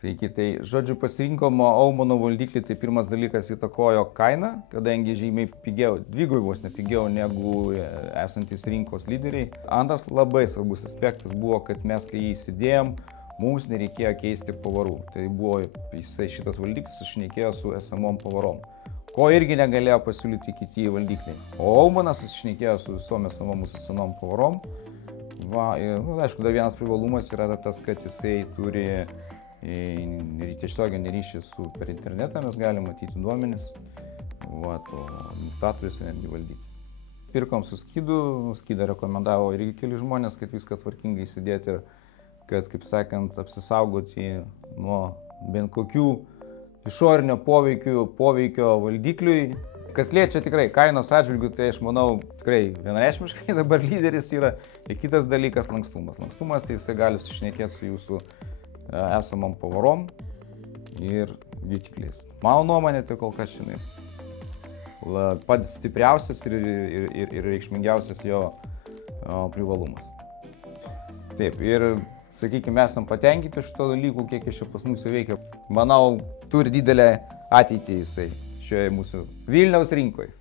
Sveiki, tai žodžiu pasirinkomo Aumano valdiklį, tai pirmas dalykas įtakojo kainą, kadangi žymiai pigiau, dvigubai vos nepigiau negu esantis rinkos lyderiai. Antras labai svarbus aspektas buvo, kad mes kai jį įsidėjom, mums nereikėjo keisti pavarų. Tai buvo šitas valdiklis sušnekėjo su esamom pavarom, ko irgi negalėjo pasiūlyti kiti valdikliai. O Aumanas sušnekėjo su visom esamom mūsų senom pavarom. Aišku, dar vienas privalumas yra tas, kad jisai turi tiesioginį ryšį per internetą, mes galime matyti duomenis, o administratorius netgi valdyti. Pirkom su skydu, skydą rekomendavo irgi keli žmonės, kad viską tvarkingai įsidėti ir kad, kaip sakant, apsisaugoti nuo bent kokių išorinio poveikio valdikliui. Kas liečia tikrai kainos atžvilgių, tai aš manau tikrai vienareikšmiškai dabar lyderis yra. Ir kitas dalykas - lankstumas. Lankstumas tai jisai gali sušnekėti su jūsų esamam pavarom ir jutikliais. Mano nuomonė, tai kol kas šiandien pats stipriausias ir reikšmingiausias jo privalumas. Taip, ir sakykime, esam patenkinti šito dalykų, kiek iš čia pas mus veikia. Manau, turi didelę ateitį jisai šioje mūsų Vilniaus rinkoje.